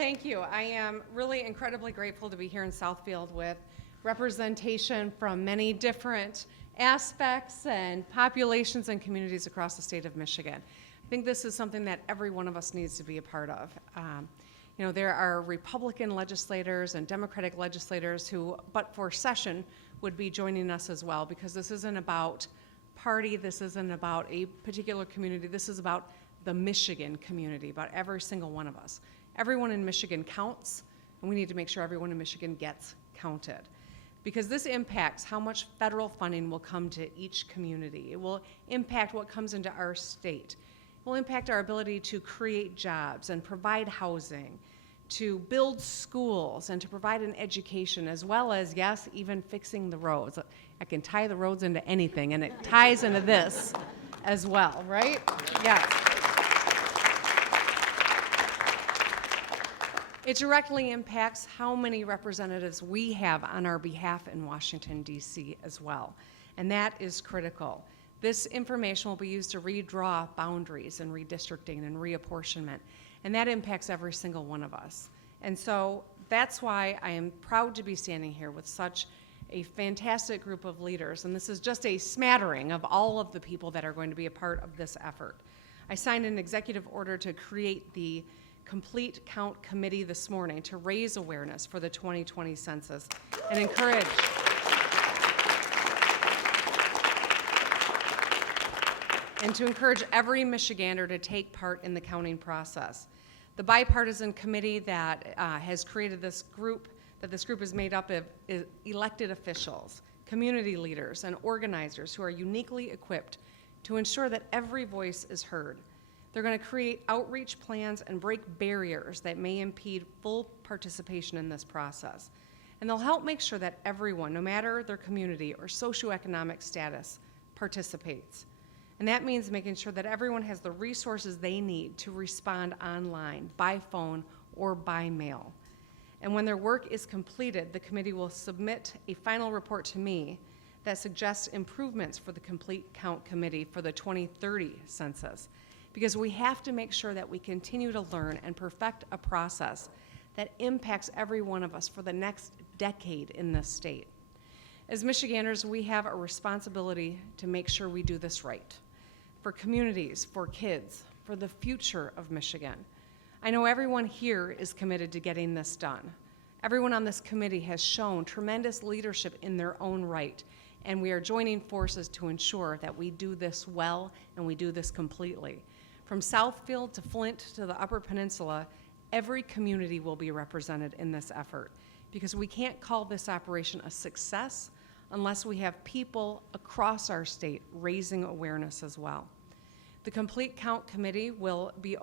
thank you. I am really incredibly grateful to be here in Southfield with representation from many different aspects and populations and communities across the state of Michigan. I think this is something that every one of us needs to be a part of. You know, there are Republican legislators and Democratic legislators who, but for session, would be joining us as well, because this isn't about party, this isn't about a particular community, this is about the Michigan community, about every single one of us. Everyone in Michigan counts, and we need to make sure everyone in Michigan gets counted, because this impacts how much federal funding will come to each community. It will impact what comes into our state. It will impact our ability to create jobs and provide housing, to build schools and to provide an education, as well as, yes, even fixing the roads. I can tie the roads into anything, and it ties into this as well, right? Yes. It directly impacts how many representatives we have on our behalf in Washington, D.C. as well, and that is critical. This information will be used to redraw boundaries and redistricting and reapportionment, and that impacts every single one of us. And so that's why I am proud to be standing here with such a fantastic group of leaders, and this is just a smattering of all of the people that are going to be a part of this effort. I signed an executive order to create the Complete Count Committee this morning to raise awareness for the 2020 census and encourage every Michigander to take part in the counting process. The bipartisan committee that has created this group, that this group is made up of elected officials, community leaders, and organizers who are uniquely equipped to ensure that every voice is heard. They're going to create outreach plans and break barriers that may impede full participation in this process. And they'll help make sure that everyone, no matter their community or socioeconomic status, participates. And that means making sure that everyone has the resources they need to respond online, by phone, or by mail. And when their work is completed, the committee will submit a final report to me that suggests improvements for the Complete Count Committee for the 2030 census, because we have to make sure that we continue to learn and perfect a process that impacts every one of us for the next decade in this state. As Michiganders, we have a responsibility to make sure we do this right, for communities, for kids, for the future of Michigan. I know everyone here is committed to getting this done. Everyone on this committee has shown tremendous leadership in their own right, and we are joining forces to ensure that we do this well and we do this completely. From Southfield to Flint to the Upper Peninsula, every community will be represented in this effort, because we can't call this operation a success unless we have people across our state raising awareness as well. The Complete Count Committee will be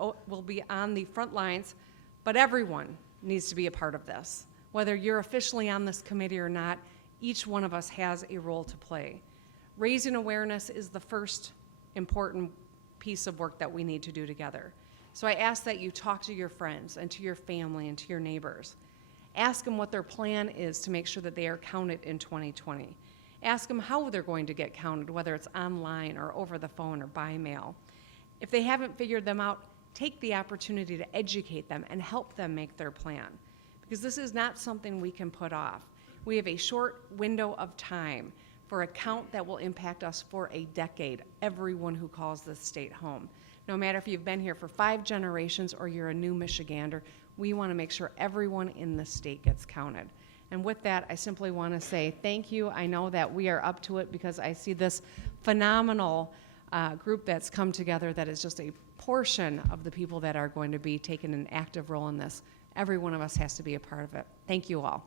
on the front lines, but everyone needs to be a part of this. Whether you're officially on this committee or not, each one of us has a role to play. Raising awareness is the first important piece of work that we need to do together. So I ask that you talk to your friends and to your family and to your neighbors. Ask them what their plan is to make sure that they are counted in 2020. Ask them how they're going to get counted, whether it's online or over the phone or by mail. If they haven't figured them out, take the opportunity to educate them and help them make their plan, because this is not something we can put off. We have a short window of time for a count that will impact us for a decade, everyone who calls this state home. No matter if you've been here for 5 generations or you're a new Michigander, we want to make sure everyone in the state gets counted. And with that, I simply want to say thank you. I know that we are up to it, because I see this phenomenal group that's come together that is just a portion of the people that are going to be taking an active role in this. Every one of us has to be a part of it. Thank you all.